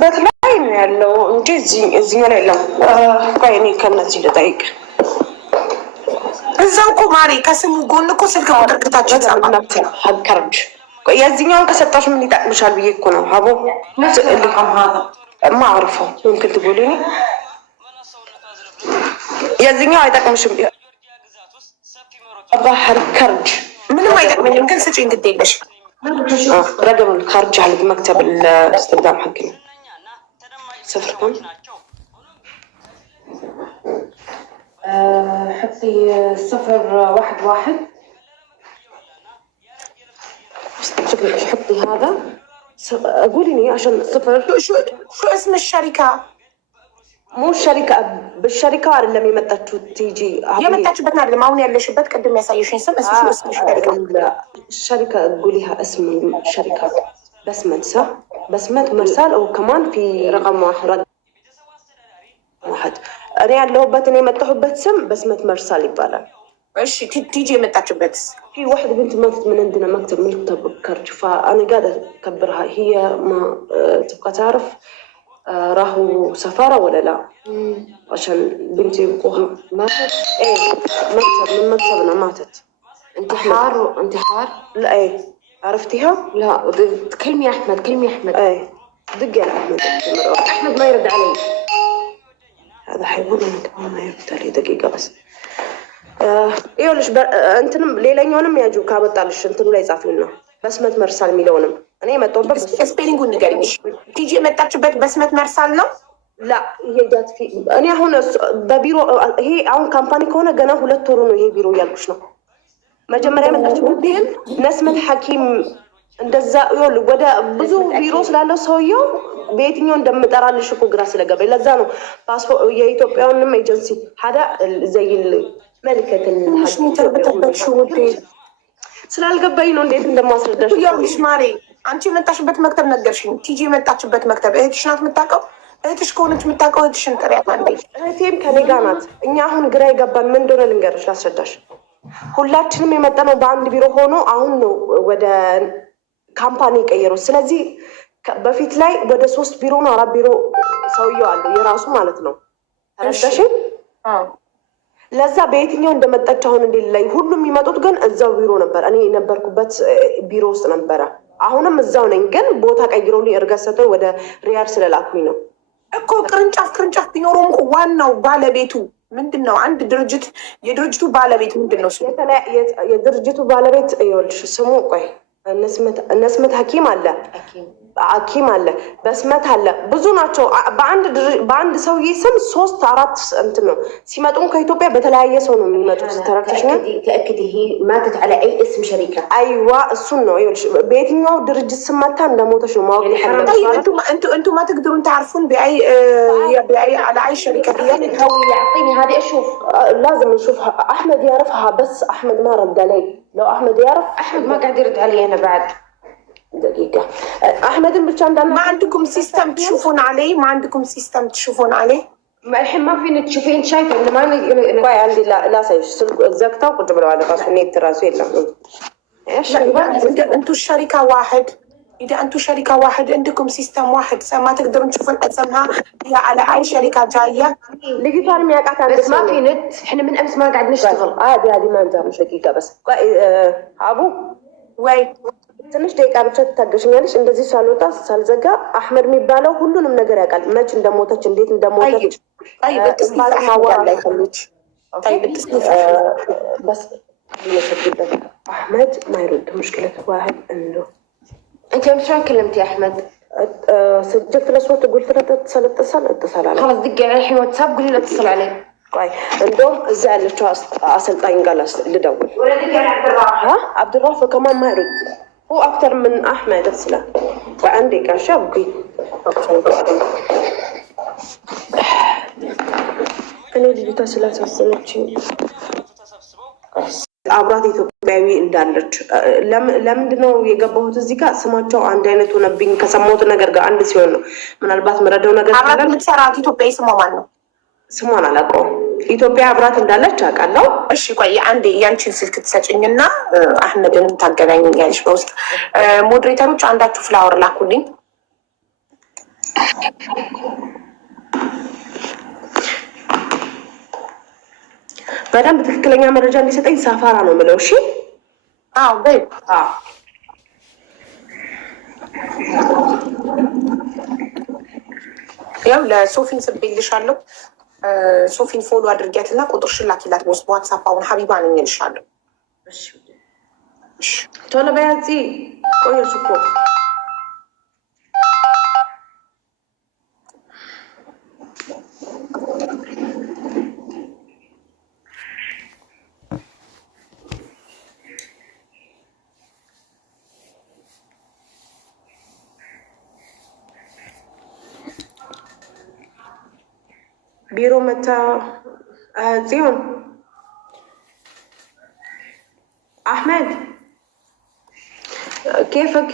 የመጣችበት ላይ ነው ያለው እንጂ እዚህኛው ላይ የለም። ቆይ እኔ ከነዚህ ልጠይቅ። እዛው እኮ ማሪ ከስሙ ጎን እኮ ስልክ ቁጥር ከታች ሀከርጅ የዚህኛውን ከሰጣሽ ምን ይጠቅምሻል ብዬ እኮ ነው ሀቦ ما أعرفه ممكن تقوليني የዚህኛው አይጠቅምሽም ظهر كرج من ما يدقمني يمكن سجين قديش رقم الخارج على مكتب الاستخدام حقنا 0 كم حطي 011 شكلك حطي هذا قوليني عشان 0 شو اسم الشركة مو الشركة بالشركة اللي يمتعتوا تيجي يمتعتوا بتنا اللي معوني اللي شبت قدم يسايشين شو اسم الشركة الشركة قوليها اسم الشركة بسمت صح بسمت مرسال أو كمان في رقم واحد أنا اللي بتني يمتعوا بتسم بسمت مرسال يبالا ايش تيجي يمتعتوا بس في واحدة بنت ماتت من عندنا مكتب كرج فأنا قاعدة أكبرها هي ما تبقى تعرف راحوا سفارة ولا لا عشان بنتي يبقوها ماتت؟ ايه مكتب من مكتبنا ماتت انتحار؟ لا ايه عرفتيها؟ لا كلمي يا أحمد ايه دق على أحمد ما يرد علي هذا حيوان أنا كمان ما يرد علي دقيقة بس ይኸውልሽ እንትንም ሌላኛውንም ያጁ ካበጣልሽ እንትኑ ላይ ጻፊውና በስመት መርሳል የሚለውንም እኔ የመጣሁበት ስፔሊንጉን ንገሪኝ። ቲጂ የመጣችበት በስመት መርሳል ነው። ላ ይሄዳት እኔ አሁን በቢሮ ይሄ አሁን ካምፓኒ ከሆነ ገና 2 ወሩ ነው ይሄ ቢሮ እያልኩሽ ነው። መጀመሪያ የመጣችበት ግን ነስመት ሐኪም እንደዛ ይኸውልሽ ወደ ብዙ ቢሮ ስላለው ሰውየው በየትኛው እንደምጠራልሽ እኮ ግራ ስለገባኝ ለዛ ነው ፓስፖርት የኢትዮጵያውንም ኤጀንሲ ሀዳ ዘይል መልከት ስላልገባኝ ነው እንዴት እንደማስረዳሽ። ይኸውልሽ ማሬ አንቺ የመጣሽበት መክተብ ነገርሽኝ። ቲጂ የመጣችበት መክተብ እህትሽ ናት የምታውቀው? እህትሽ ከሆነች የምታውቀው እህትሽን ጥሪያት አንዴ። እህቴም ከኔ ጋር ናት። እኛ አሁን ግራ የገባን ምን እንደሆነ ልንገርሽ፣ ላስረዳሽ። ሁላችንም የመጣነው በአንድ ቢሮ ሆኖ አሁን ነው ወደ ካምፓኒ የቀየሩት። ስለዚህ በፊት ላይ ወደ 3 ቢሮ ነው 4 ቢሮ ሰውየው አለው የራሱ ማለት ነው። ተረዳሽ? ለዛ በየትኛው እንደመጣች አሁን እንደሌለኝ ሁሉም የሚመጡት ግን እዛው ቢሮ ነበር። እኔ የነበርኩበት ቢሮ ውስጥ ነበረ። አሁንም እዛው ነኝ፣ ግን ቦታ ቀይሮልኝ እርገሰተው ወደ ሪያድ ስለላኩኝ ነው እኮ። ቅርንጫፍ ቢኖረውም ዋናው ባለቤቱ ምንድን ነው? አንድ ድርጅት የድርጅቱ ባለቤት ምንድን ነው? የድርጅቱ ባለቤት ይኸውልሽ ስሙ ቆይ ነስመት ሐኪም አለ ሐኪም አለ በስመት አለ ብዙ ናቸው። በአንድ ሰውዬ ስም 3 4 እንትን ነው። ሲመጡም ከኢትዮጵያ በተለያየ ሰው ነው የሚመጡት። ተረክተሽ ነው تأكدي هي ماتت على أي اسم شركة؟ أيوة እሱን ነው ይኸውልሽ በየትኛው ድርጅት ስም መታ እንደሞተሽ ነው ማወቅ ይፈልጋል። طيب انتوا ما تقدرون تعرفون بأي على أي شركة هي؟ هو يعطيني هذه أشوف لازم نشوف. أحمد يعرفها بس أحمد ما رد علي. لو أحمد يعرف أحمد ما قاعد يرد علي أنا بعد دقيقة. أحمد بالشان ما عندكم سيستم تشوفون عليه؟ ما عندكم سيستم تشوفون عليه؟ ما الحين ما فيني تشوفين شايفة إنه ما باي عندي لا سيش زكتا وقلت له على قصة نيت راسي لا إيش أنتوا الشركة واحد. إذا أنتوا شركة واحد عندكم سيستم واحد ما تقدرون تشوفون أسمها هي على أي شركة جاية. لقيت أنا ميقعت بس ما في نت. إحنا من أمس ما قاعد نشتغل. عادي ما عندها مش دقيقة بس. أبو وين ትንሽ ደቂቃ ብቻ ትታገሽኛለሽ። እንደዚህ ሳልወጣ ሳልዘጋ አህመድ የሚባለው ሁሉንም ነገር ያውቃል። መች እንደሞተች እንዴት እንደሞተች ማዋራ ላይ ከሉች بس يسجلك أحمد ما يرد مشكلة واحد إنه أنت مش شلون كلمتي يا أحمد؟ سجلت الأصوات وقلت له اتصل عليه. خلاص دقي على الحين واتساب قولي له اتصل عليه. طيب عندهم زعلت أصلطين قالس لدول ولا دقي على عبد الرافع. ها عبد الرافع كمان ما يرد هو أكثر من أحمد أصلا. وعندك شابكي እኔ ልጅቷ ስላሳሰነችኝ አብራት ኢትዮጵያዊ እንዳለች ለምንድነው የገባሁት እዚህ ጋር ስማቸው አንድ አይነት ሆነብኝ ከሰማሁት ነገር ጋር አንድ ሲሆን ነው። ምናልባት መረዳው ነገር አብራት የምትሰራት ኢትዮጵያዊ ስሟ ማን ነው? ስሟን አላውቀውም። ኢትዮጵያ አብራት እንዳለች አውቃለሁ። እሺ ቆይ አንዴ ያንቺን ስልክ ትሰጭኝና አህመድንም ታገናኝኛለሽ በውስጥ ሞዴሬተሮች አንዳችሁ ፍላወር ላኩልኝ። በደንብ ትክክለኛ መረጃ እንዲሰጠኝ ሰፋራ ነው የምለው። እሺ በይ ያው ለሶፊን ስቤልሻለሁ። ሶፊን ፎሎ አድርጊያትና ቁጥርሽን ላኪላት በዋትሳፕ። አሁን ሀቢባ ነኝ እልሻለሁ። ቶሎ በያዚ ቆየሽ እኮ ቢሮ መታ ጽዮን أحمد كيفك؟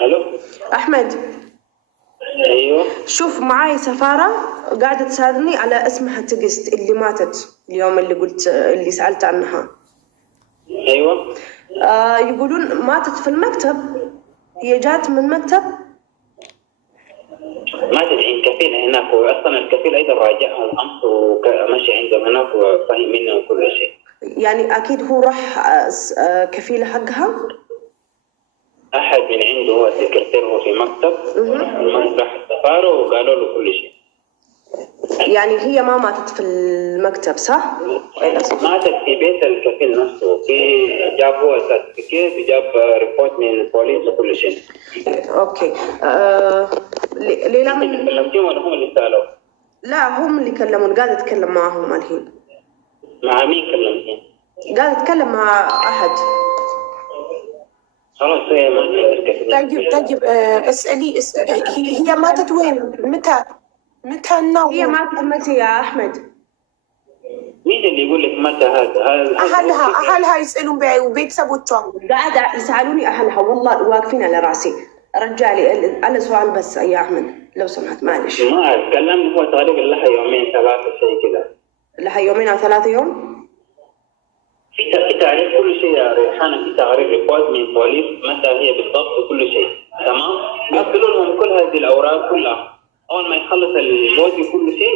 الو أحمد ايوه شوف معاي سفارة قاعدة تساعدني على اسمها تقست اللي ماتت اليوم اللي سألت عنها. ايوه يقولون ماتت في المكتب، هي جات من مكتب ماتت عند كفيل هناك، واصلا الكفيل ايضا راجعهم امس ومشي عندهم هناك وفهم منهم كل شيء. يعني اكيد هو راح كفيلة حقها؟ احد من عنده هو السكرتير هو في مكتب راح السفاره وقالوا له كل شيء. يعني هي ما ماتت في المكتب صح؟ ماتت في بيت الكفيل نفسه، في جاب هو سيرتيفيكيت وجاب ريبورت من البوليس وكل شيء. اوكي ليلى من كلمتيهم ولا هم اللي سالوا؟ لا هم اللي كلمون، قاعد اتكلم معهم الحين. مع مين كلمتين؟ قاعد اتكلم مع احد. خلاص هي ما عندها الكفيل. طيب اسألي هي ماتت وين؟ متى النوم؟ هي ماتت متى يا احمد؟ مين اللي يقول لك متى هذا؟ اهلها يسألون وبيت سبوتهم قاعد يسألوني اهلها، والله واقفين على راسي. رجالي انا سؤال بس يا احمد لو سمحت معلش. ما اعرف، كلمني هو تقريبا لها يومين ثلاثة شيء كذا. لها يومين او 3 يوم؟ في تعريف كل شيء يا ريحانة، في تعريف ريبورت من البوليس متى هي بالضبط وكل شيء، تمام؟ يرسلوا لهم كل هذه الاوراق كلها، اول ما يخلص البودي كل شيء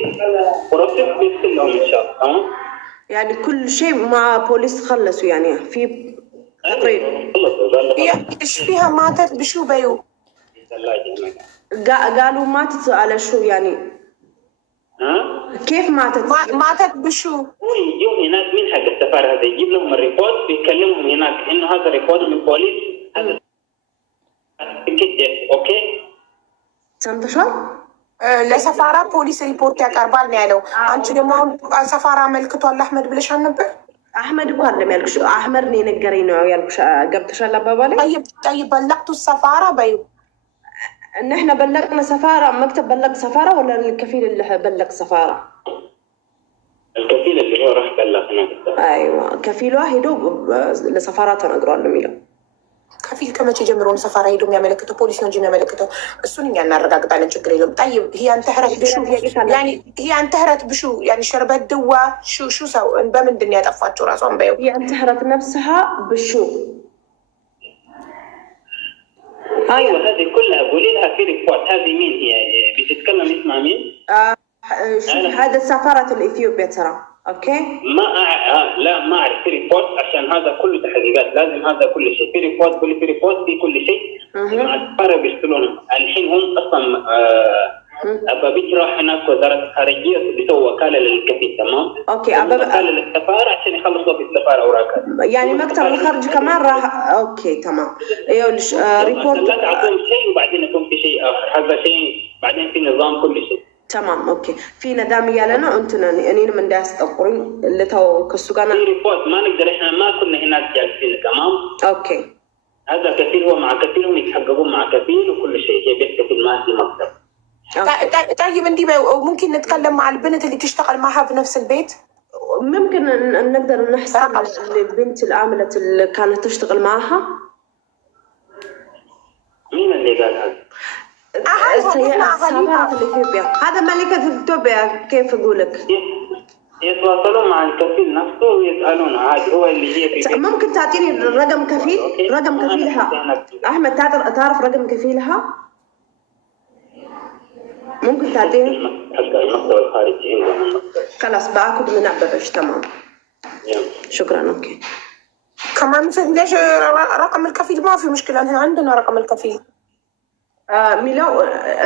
ورصيد بيرسل لهم ان شاء الله، تمام؟ يعني كل شيء مع بوليس خلصوا يعني في تقرير. هي ايش فيها ماتت بشو بيو؟ قالوا ماتت على شو يعني؟ كيف ماتت؟ ماتت بشو؟ هو يجيهم هناك من حق السفارة هذا يجيب لهم الريبورت بيكلمهم هناك انه هذا ريبورت من البوليس هذا كده اوكي؟ سمعت شو؟ ለሰፋራ ፖሊስ ሪፖርት ያቀርባል ነው ያለው። አንቺ ደግሞ አሁን ሰፋራ አመልክቷል ለአህመድ ብለሻል ነበር። አህመድ እኮ አይደለም ያልኩሽ፣ አህመድ ነው የነገረኝ ነው ያልኩሽ። ገብተሻል አባባሌ? طيب بلغتوا السفارة بيو؟ ان احنا بلغنا سفارة، مكتب بلغ سفارة ولا الكفيل اللي بلغ سفارة؟ الكفيل اللي هو راح بلغ هناك. ايوه كفيلዋ ሄዶ ለሰፋራ ተነግሯል ነው የሚለው። ከፊል ከመቼ ጀምሮ ነው ሰፋራ ሄዶ የሚያመለክተው? ፖሊስ ነው እንጂ የሚያመለክተው። እሱን እኛ እናረጋግጣለን፣ ችግር የለውም። طيب هي انتهرت بشو يعني؟ هي انتهرت بشو يعني؟ شربت دوا شو سو በምንድን ያጠፋቸው ራሷን በይው? هي انتهرت نفسها بشو؟ ايوه هذه كلها قولي لها في ريبورت. هذه مين هي؟ بتتكلم اسمها مين؟ هذا سفارة الاثيوبيا ترى. اوكي لا ما اعرف في ريبورت، عشان هذا كله تحقيقات، لازم هذا كل شيء في ريبورت، كل في ريبورت في كل شيء مع السفارة بيشتغلون الحين هم اصلا ابا راح هناك وزارة الخارجية بيسووا وكالة للكفيل، تمام؟ اوكي وكالة للسفارة عشان يخلصوا في السفارة اوراقها، يعني مكتب الخارج كمان راح. اوكي تمام. ريبورت لا تعطيهم شيء وبعدين يكون في شيء اخر، هذا شيء بعدين في نظام كل شيء تمام. اوكي في ندام يالنا انتنا انين من داس تقرين اللي تو كسوغانا في ريبورت ما نقدر، احنا ما كنا هناك جالسين، تمام؟ اوكي هذا كفيل هو مع كفيل، هم يتحققون مع كفيل وكل شيء، هي بيت كفيل ما في مكتب. طيب انت ممكن نتكلم مع البنت اللي تشتغل معها في نفس البيت؟ ممكن نقدر نحسب البنت العاملة اللي كانت تشتغل معها. مين اللي قال هذا؟ سفارة الاثيوبيا، هذا ملكة اثيوبيا. كيف اقولك؟ يتواصلون مع الكفيل نفسه ويسألونه، عاد هو اللي هي في ممكن تعطيني رقم كفيل؟ رقم كفيلها احمد، تعرف رقم كفيلها؟ ممكن تعطيني حق المكتب الخارجي عندنا المكتب. خلاص باخذ من أبدش تمام. شكرا. اوكي كمان ليش رقم الكفيل؟ ما في مشكله، احنا عندنا رقم الكفيل. ሚለው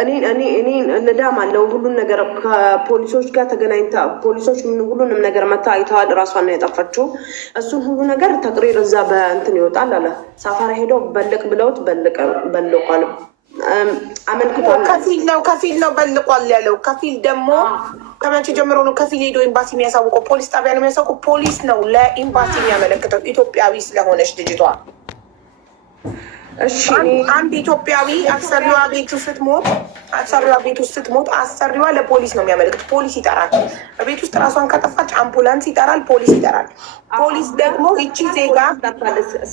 እኔ ነዳም አለው ሁሉን ነገር ከፖሊሶች ጋር ተገናኝታ ፖሊሶች ሁሉንም ነገር መታ አይተዋል። ራሷን ነው ያጠፋችው። እሱን ሁሉ ነገር ተቅሪር እዛ በእንትን ይወጣል አለ። ሳፋራ ሄደው በልቅ ብለውት በልቋል አመልክቷል። ከፊል ነው በልቋል ያለው። ከፊል ደግሞ ከመቼ ጀምሮ ነው ከፊል ሄዶ ኤምባሲ የሚያሳውቀው? ፖሊስ ጣቢያ ነው የሚያሳውቀው። ፖሊስ ነው ለኤምባሲ የሚያመለክተው ኢትዮጵያዊ ስለሆነች ልጅቷ። አንድ ኢትዮጵያዊ አሰሪዋ ቤቱ ስትሞት አሰሪዋ ለፖሊስ ነው የሚያመለክት። ፖሊስ ይጠራል። ቤት ውስጥ ራሷን ከጠፋች አምቡላንስ ይጠራል፣ ፖሊስ ይጠራል። ፖሊስ ደግሞ እቺ ዜጋ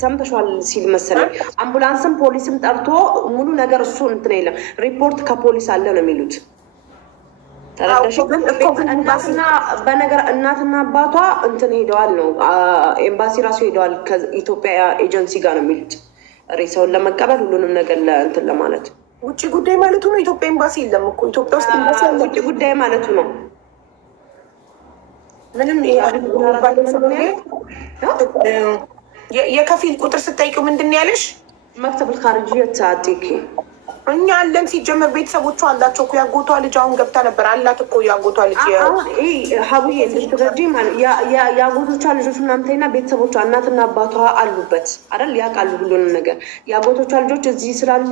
ሰምተሻል ሲል መሰለኝ አምቡላንስም ፖሊስም ጠርቶ ሙሉ ነገር እሱ እንትን የለም ሪፖርት ከፖሊስ አለ ነው የሚሉት። በነገር እናትና አባቷ እንትን ሄደዋል ነው ኤምባሲ ራሱ ሄደዋል ከኢትዮጵያ ኤጀንሲ ጋር ነው የሚሉት ሬሳውን ለመቀበል ሁሉንም ነገር እንትን ለማለት። ውጭ ጉዳይ ማለቱ ነው። ኢትዮጵያ ኤምባሲ የለም እኮ ኢትዮጵያ ውስጥ ኤምባሲ አለ። ውጭ ጉዳይ ማለቱ ነው። ምንም የከፊል ቁጥር ስጠይቂው ምንድን ያለሽ? መክተብ ልካርጅየት አቲኪ እኛ አለን። ሲጀመር ቤተሰቦቿ አላቸው እኮ። ያጎቷ ልጅ አሁን ገብታ ነበር አላት እኮ ያጎቷ ልጅ። ሀቡዬ እንድትረጂ የአጎቶቿ ልጆች ምናምንተና ቤተሰቦቿ እናትና አባቷ አሉበት አይደል? ያውቃሉ ሁሉንም ነገር። የአጎቶቿ ልጆች እዚህ ስላሉ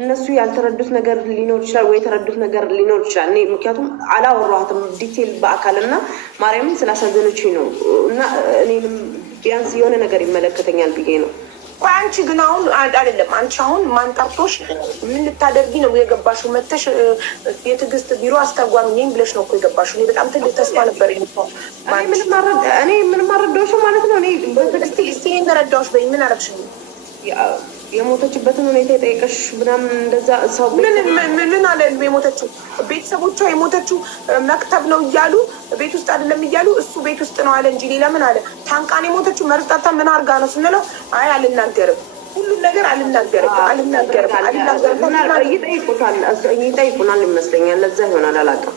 እነሱ ያልተረዱት ነገር ሊኖር ይችላል ወይ የተረዱት ነገር ሊኖር ይችላል። እኔ ምክንያቱም አላወራኋትም ዲቴል በአካል እና ማርያምን ስላሳዘነች ነው እና እኔንም ቢያንስ የሆነ ነገር ይመለከተኛል ብዬ ነው። አንቺ ግን አሁን አይደለም። አንቺ አሁን ማን ጠርቶሽ ምን ልታደርጊ ነው የገባሽው? መተሽ የትዕግስት ቢሮ አስተርጓሚ ነኝ ብለሽ ነው እኮ የገባሽው። እኔ በጣም ትልቅ ተስፋ ነበር። እኔ ምንም አረዳሁሽ ማለት ነው። እኔ እስቲ ረዳሁሽ በይ። ምን አረግሽ? የሞተችበትን ሁኔታ የጠየቀሽ ምናምን እንደዛ ሰው ምን አለ? የሞተችው ቤተሰቦቿ የሞተችው መክተብ ነው እያሉ ቤት ውስጥ አይደለም እያሉ እሱ ቤት ውስጥ ነው አለ እንጂ ሌላ ምን አለ? ታንቃን የሞተችው መርጣታ ምን አርጋ ነው ስንለው አይ አልናገርም፣ ሁሉም ነገር አልናገርም። ይጠይቁናል ይመስለኛል። ለዛ ይሆናል አላውቅም።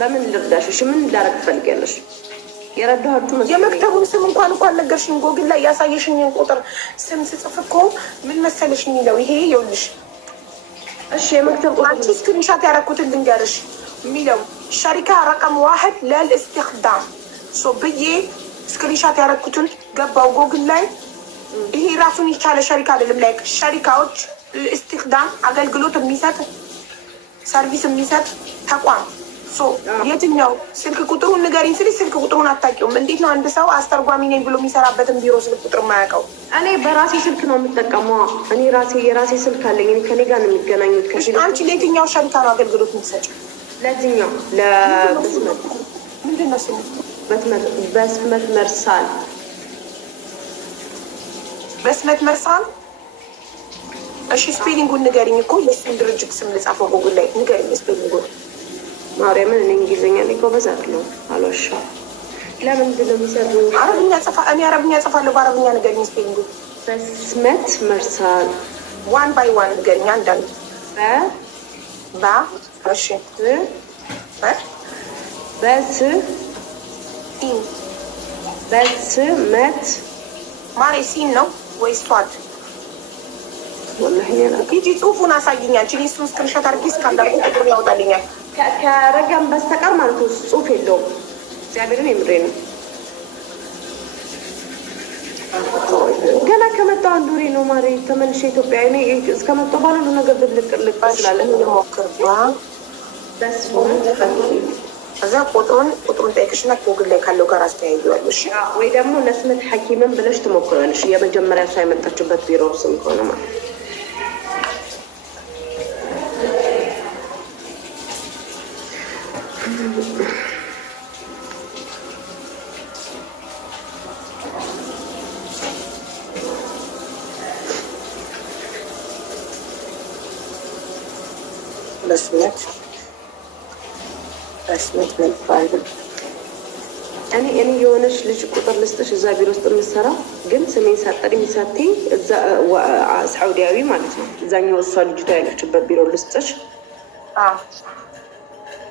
በምን ልርዳሽ? እሺ ምን እንዳረግ ትፈልጊያለሽ? የረዳኋችሁ የመክተቡን ስም እንኳን ነገርሽኝ። ጎግል ላይ ያሳየሽኝን ቁጥር ስም ስጽፍ እኮ ምን መሰለሽ የሚለው ይሄ ይኸውልሽ። እሺ የመክተብ አንቺ ስክሪንሻት ያደረኩትን ልንገርሽ የሚለው ሸሪካ ረቀም ዋህድ ለልእስትክዳም ብዬ ስክሪንሻት ያደረኩትን ገባው ጎግል ላይ። ይሄ ራሱን የቻለ ሸሪካ አይደለም። ላይ ሸሪካዎች ለእስትክዳም አገልግሎት የሚሰጥ ሰርቪስ የሚሰጥ ተቋም የትኛው ስልክ ቁጥሩን ንገሪኝ ስልሽ ስልክ ቁጥሩን አታውቂውም። እንዴት ነው አንድ ሰው አስተርጓሚ ነኝ ብሎ የሚሰራበትን ቢሮ ስልክ ቁጥር የማያውቀው? እኔ በራሴ ስልክ ነው የምጠቀመው። እኔ የራሴ ስልክ አለኝ። እኔ ከኔ ጋር ነው የሚገናኙት። አንቺ ለየትኛው ሸሪካ ነው አገልግሎት የምትሰጪው? ለዚህኛው ለበስመት ምንድን ነው ስሙ? በስመት መርሳል። በስመት መርሳል። እሺ ስፔሊንጉን ንገሪኝ እኮ የእሱን ድርጅት ስም ልጻፈው ጎግል ላይ ንገሪኝ ስፔሊንጉን። ማርያምን እኔ እንግሊዝኛ ላይ ጎበዝ አይደለሁም። አልዋሻም። ለምንድን ነው የሚሰሩ? አረብኛ ጽፋለሁ። በአረብኛ ንገሪኝ ስፔሊንጉ። በስመት መርሳል። ዋን ባይ ዋን ንገሪኝ አንዳንድ። እሺ በስመት ማሬ ሲን ነው ወይስ ቷት? ሂጂ ጽሁፉን አሳይኛል። ቺ እሱን ስክሪንሾት አድርጊ እስካንዳርጉ ቁጥሩ ያወጣልኛል። ከረገም በስተቀር ማለት ነው ጽሁፍ የለውም። እግዚአብሔርን የምሬ ነው። ገና ከመጣሁ አንድ ወሬ ነው ማሬ። ተመልሼ ኢትዮጵያ እኔ እስከመጣሁ ባለ ሁሉ ነገር ልቅ ስላለ ሞክር እዛ ቁጥሩን ጠይቅሽና ጎግል ላይ ካለው ጋር አስተያየዋለሁ። እሺ ወይ ደግሞ ነስመት ሐኪምን ብለሽ ትሞክሪያለሽ። የመጀመሪያ እሷ የመጣችበት ቢሮ ስም ከሆነ ማለት በስመት መልፋል። እኔ የሆነች ልጅ ቁጥር ልስጥሽ እዛ ቢሮ ውስጥ የምትሰራ ግን ስሜን ሳጠሪ ሚሳቴ እዛ ሳዑዲያዊ ማለት ነው። እዛኛው እሷ ልጅቷ ያለችበት ቢሮ ልስጥሽ።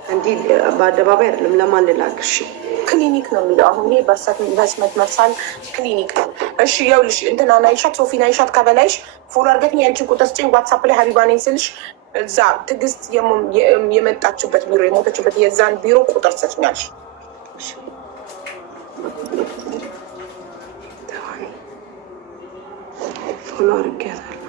እንዲህ በአደባባይ አይደለም። ለማን ልላክሽ? ክሊኒክ ነው የሚለው አሁን ይሄ በስመት መርሳል ክሊኒክ ነው። እሺ ይኸውልሽ እንትና ናይሻት ሶፊ ናይሻት ከበላይሽ ፎሎ አድርገኝ ያንቺን ቁጥር ስጭኝ ዋትሳፕ ላይ ሀቢባ ነኝ ስልሽ እዛ ትዕግስት የመጣችበት ቢሮ የሞተችበት የዛን ቢሮ ቁጥር ሰጭኛለሽ። ፎሎ አድርጌያታለሁ።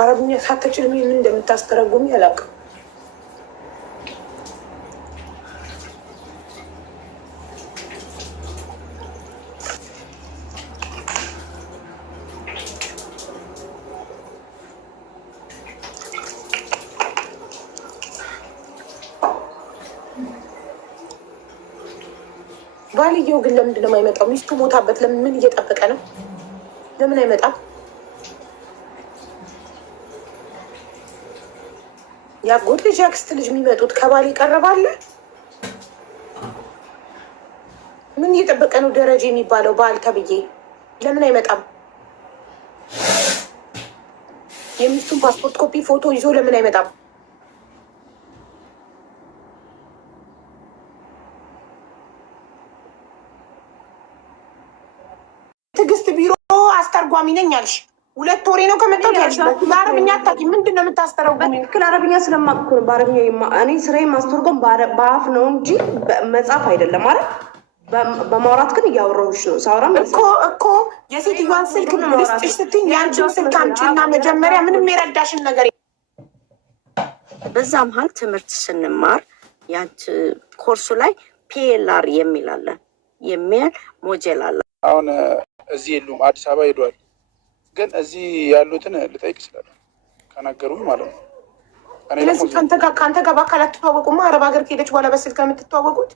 አረብኛ ሳትችል ምን እንደምታስተረጉም አላውቅም። ባልየው ግን ለምንድን ነው የማይመጣው? ሚስቱ ሞታበት ለምን እየጠበቀ ነው? ለምን አይመጣም? ያጎት ልጅ ያክስት ልጅ የሚመጡት ከባል ይቀርባል። ምን እየጠበቀ ነው? ደረጃ የሚባለው ባል ተብዬ ለምን አይመጣም? የሚስቱን ፓስፖርት ኮፒ ፎቶ ይዞ ለምን አይመጣም? ትዕግስት ቢሮ አስተርጓሚ ነኝ አልሽ። 2 ወሬ ነው ከመጣሁ ያልሽ። በአረብኛ አታውቂም። ምንድን ነው የምታስተረጉሚ? ትክክል አረብኛ ስለማውቅ ነው። በአረብኛ እኔ ስራዬ ማስተርጎም በአፍ ነው እንጂ መጻፍ አይደለም ማለት በማውራት ግን እያወራሁሽ ነው። ሳውራ እኮ የሴትዮዋን ስልክ ልስጥሽ ስትይኝ የአንቺን ስልክ አምጪና መጀመሪያ ምንም የረዳሽን ነገር በዛ መሀል ትምህርት ስንማር ያንቺ ኮርሱ ላይ ፒኤልአር የሚል አለ የሚል ሞዴል አለ። አሁን እዚህ የሉም፣ አዲስ አበባ ሄዷል። ግን እዚህ ያሉትን ልጠይቅ ይችላል ከነገሩኝ ማለት ነው። ስለዚህ ከአንተ ጋር በአካል አትተዋወቁማ? አረብ ሀገር ከሄደች በኋላ በስልክ የምትተዋወቁት?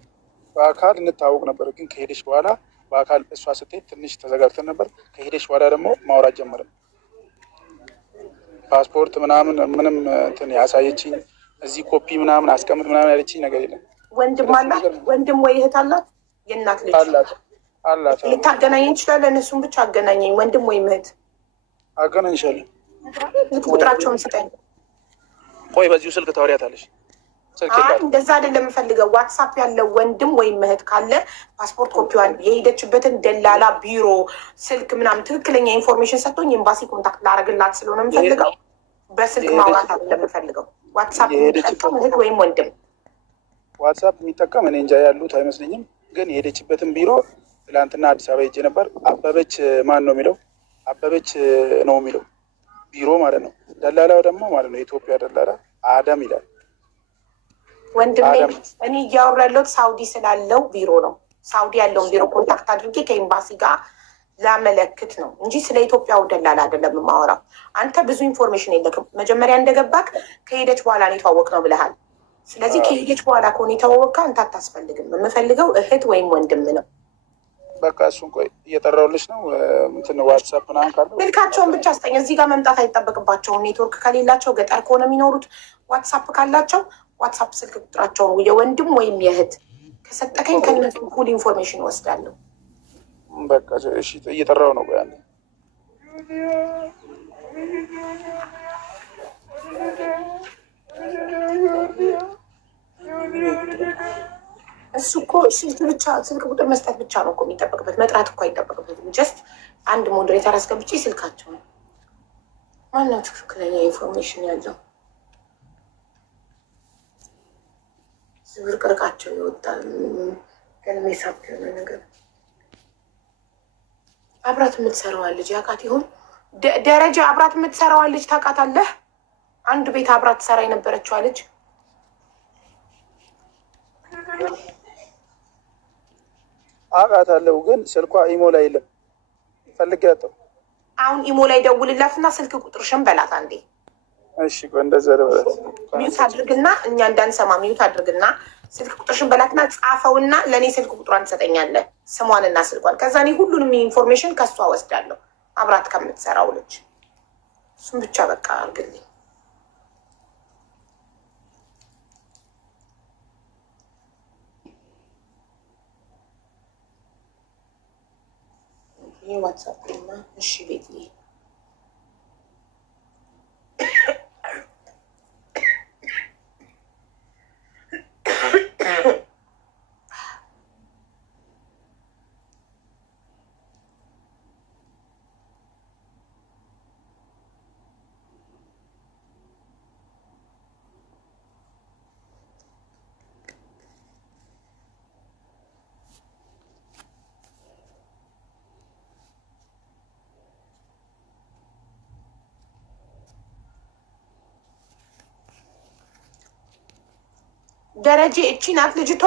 በአካል እንታወቅ ነበር፣ ግን ከሄደች በኋላ በአካል እሷ ስትሄድ ትንሽ ተዘጋግተን ነበር። ከሄደች በኋላ ደግሞ ማውራት ጀመርን። ፓስፖርት ምናምን ምንም እንትን ያሳየችኝ እዚህ ኮፒ ምናምን አስቀምጥ ምናምን ያለችኝ ነገር የለም። ወንድም አላት? ወንድም ወይ እህት አላት? የእናት ልጅ አላት? ልታገናኘኝ ትችላለህ? እነሱን ብቻ አገናኘኝ። ወንድም ወይም እህት አገናኝሻለሁ። ቁጥራቸውን ስጠኝ። ቆይ በዚሁ ስልክ ታወሪያታለሽ? እንደዛ አይደለም የምፈልገው። ዋትሳፕ ያለው ወንድም ወይም እህት ካለ ፓስፖርት ኮፒዋን የሄደችበትን ደላላ ቢሮ ስልክ ምናምን ትክክለኛ ኢንፎርሜሽን ሰጥቶኝ ኤምባሲ ኮንታክት ላደርግላት ስለሆነ የምፈልገው በስልክ ማውራት አይደለም የምፈልገው። ዋትሳፕ የሚጠቀም እህት ወይም ወንድም ዋትሳፕ የሚጠቀም እኔ እንጃ ያሉት አይመስለኝም። ግን የሄደችበትን ቢሮ ትላንትና አዲስ አበባ ሄጄ ነበር። አበበች ማን ነው የሚለው? አበበች ነው የሚለው ቢሮ ማለት ነው። ደላላው ደግሞ ማለት ነው የኢትዮጵያ ደላላ አደም ይላል። ወንድሜ እኔ እያወራ ያለሁት ሳውዲ ስላለው ቢሮ ነው። ሳውዲ ያለውን ቢሮ ኮንታክት አድርጌ ከኤምባሲ ጋር ላመለክት ነው እንጂ ስለ ኢትዮጵያው ደላላ አይደለም የማወራው። አንተ ብዙ ኢንፎርሜሽን የለክም። መጀመሪያ እንደገባክ ከሄደች በኋላ ነው የተዋወቅ ነው ብለሃል። ስለዚህ ከሄደች በኋላ ከሆነ የተዋወቅካ አንተ አታስፈልግም። የምፈልገው እህት ወይም ወንድም ነው። በቃ እሱን ቆይ እየጠራሁልሽ ነው። እንትን ዋትሳፕ ምናምን ካለ ስልካቸውን ብቻ ስጠኝ። እዚህ ጋር መምጣት አይጠበቅባቸውም። ኔትወርክ ከሌላቸው ገጠር ከሆነ የሚኖሩት ዋትሳፕ ካላቸው ዋትሳፕ ስልክ ቁጥራቸውን የወንድም ወይም የእህት ከሰጠከኝ ከነሱ ሁሉ ኢንፎርሜሽን ወስዳለሁ። በቃ እሺ፣ እየጠራሁ ነው። ቆይ እሱ እኮ ስልክ ቁጥር መስጠት ብቻ ነው እኮ የሚጠበቅበት። መጥራት እኮ አይጠበቅበትም። ጀስት አንድ ሞዴሬተር አስገብቼ ስልካቸው ነው። ማነው ትክክለኛ ኢንፎርሜሽን ያለው? ዝብርቅርቃቸው ይወጣል። ሜሳፕ የሆነ ነገር አብራት የምትሰራዋን ልጅ ያውቃት ይሆን? ደረጃ አብራት የምትሰራዋን ልጅ ታውቃታለህ? አንድ ቤት አብራት ትሰራ የነበረችዋ ልጅ አውቃታለሁ፣ ግን ስልኳ ኢሞ ላይ የለም። ፈልጌያለሁ። አሁን ኢሞ ላይ ደውልላትና ስልክ ቁጥርሽን በላት አንዴ። እሺ ቆይ እንደዛ ደውላት። ሚዩት አድርግና እኛ እንዳንሰማ ሚዩት አድርግና ስልክ ቁጥርሽን በላትና ጻፈውና ለእኔ ስልክ ቁጥሯን ትሰጠኛለህ፣ ስሟንና ስልኳን። ከዛ እኔ ሁሉንም ኢንፎርሜሽን ከሷ ወስዳለሁ፣ አብራት ከምትሰራው ልጅ። እሱም ብቻ በቃ አድርግልኝ። ይህ ዋትሳፕ እና እሺ ቤት ደረጀ እቺ ናት ልጅቷ